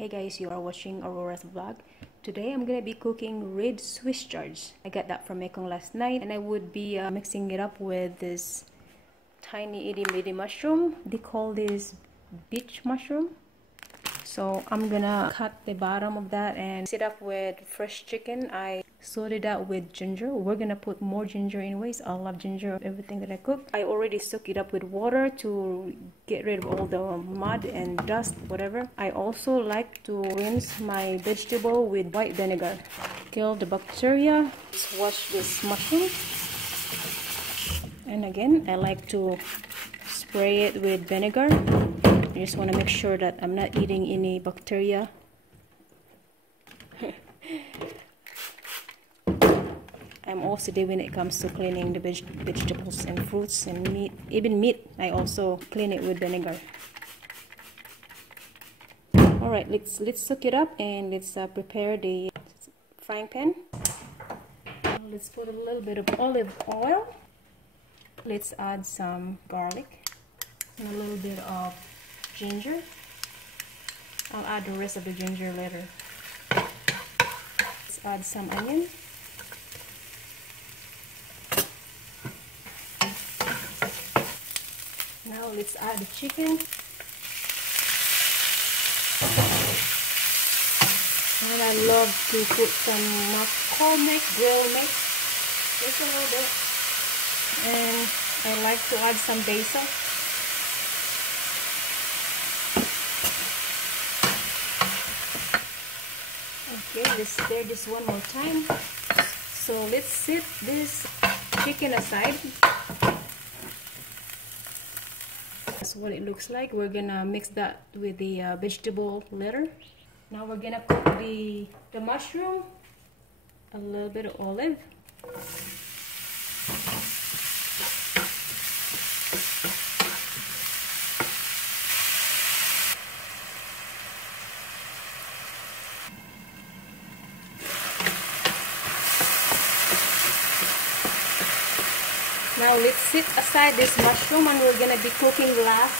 Hey guys, you are watching Aurora's vlog. Today I'm gonna be cooking red Swiss chards. I got that from Mekong last night, and I would be mixing it up with this tiny itty bitty mushroom. They call this beech mushroom. So I'm gonna cut the bottom of that and mix it up with fresh chicken. I sorted out with ginger. We're gonna put more ginger anyways. I love ginger, everything that I cook. I already soak it up with water to get rid of all the mud and dust, whatever. I also like to rinse my vegetable with white vinegar. Kill the bacteria. Let's wash this mushroom. And again, I like to spray it with vinegar. I just want to make sure that I'm not eating any bacteria. I'm OCD when it comes to cleaning the vegetables and fruits and meat. Even meat, I also clean it with vinegar. Alright, let's soak it up and let's prepare the frying pan. Let's put a little bit of olive oil. Let's add some garlic and a little bit of ginger. I'll add the rest of the ginger later. Let's add some onion. Now let's add the chicken. And I love to put some McCormick grill mix, just a little bit. And I like to add some basil. Okay, let's stir this one more time. So let's set this chicken aside. That's what it looks like. We're gonna mix that with the vegetable later. Now we're gonna cook the mushroom. A little bit of olive. Now let's set aside this mushroom, and we're gonna be cooking last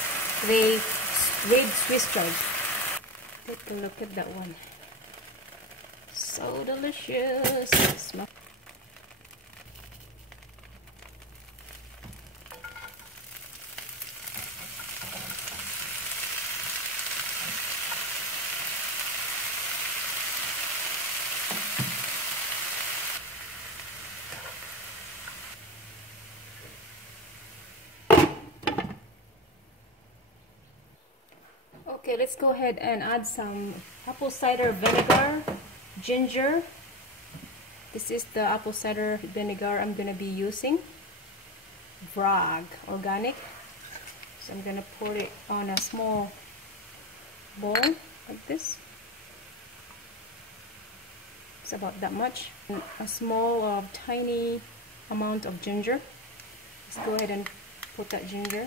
the red Swiss chard. Take a look at that one. So delicious. Okay, let's go ahead and add some apple cider vinegar, ginger. This is the apple cider vinegar I'm going to be using. Bragg organic. So I'm going to pour it on a small bowl like this. It's about that much. And a small tiny amount of ginger. Let's go ahead and put that ginger.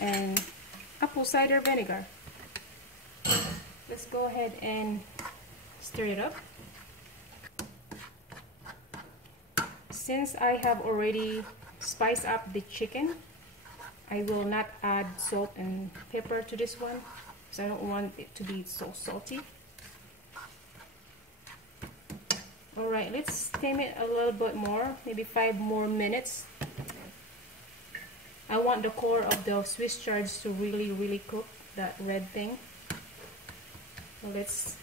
And apple cider vinegar. Let's go ahead and stir it up. Since I have already spiced up the chicken, I will not add salt and pepper to this one because I don't want it to be so salty. Alright, let's steam it a little bit more, maybe 5 more minutes. I want the core of the Swiss chards to really cook, that red thing. So let's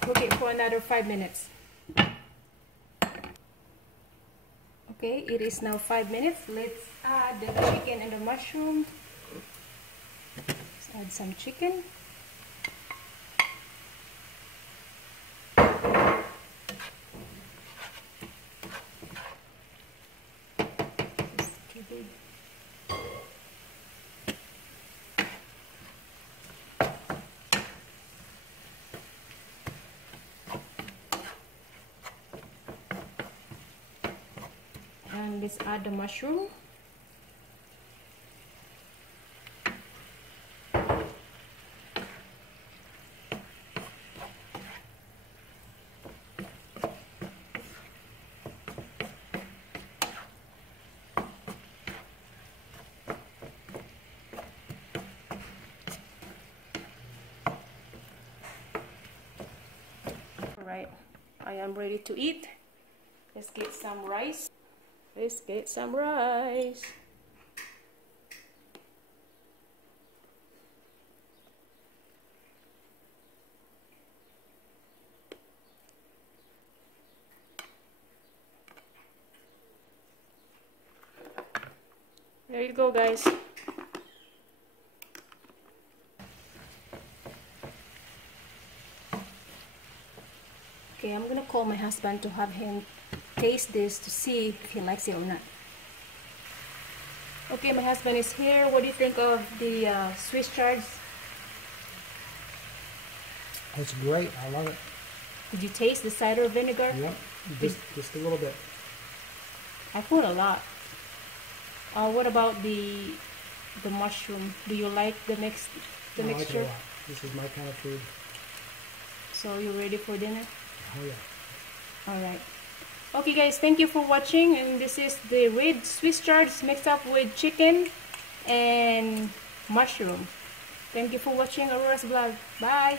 cook it for another 5 minutes. Okay, it is now 5 minutes. Let's add the chicken and the mushroom. Let's add some chicken. And let's add the mushroom. am ready to eat. Let's get some rice. Let's get some rice. There you go, guys. Okay, I'm gonna call my husband to have him taste this to see if he likes it or not. Okay, my husband is here. What do you think of the Swiss Chards? It's great. I love it. Did you taste the cider vinegar? Yep, just a little bit. I put a lot. What about the mushroom? Do you like the mixture? I like it a lot. This is my kind of food. So you ready for dinner? Oh yeah. Alright. Okay guys, thank you for watching, and this is the red Swiss Chards mixed up with chicken and mushroom. Thank you for watching Aurora's vlog. Bye!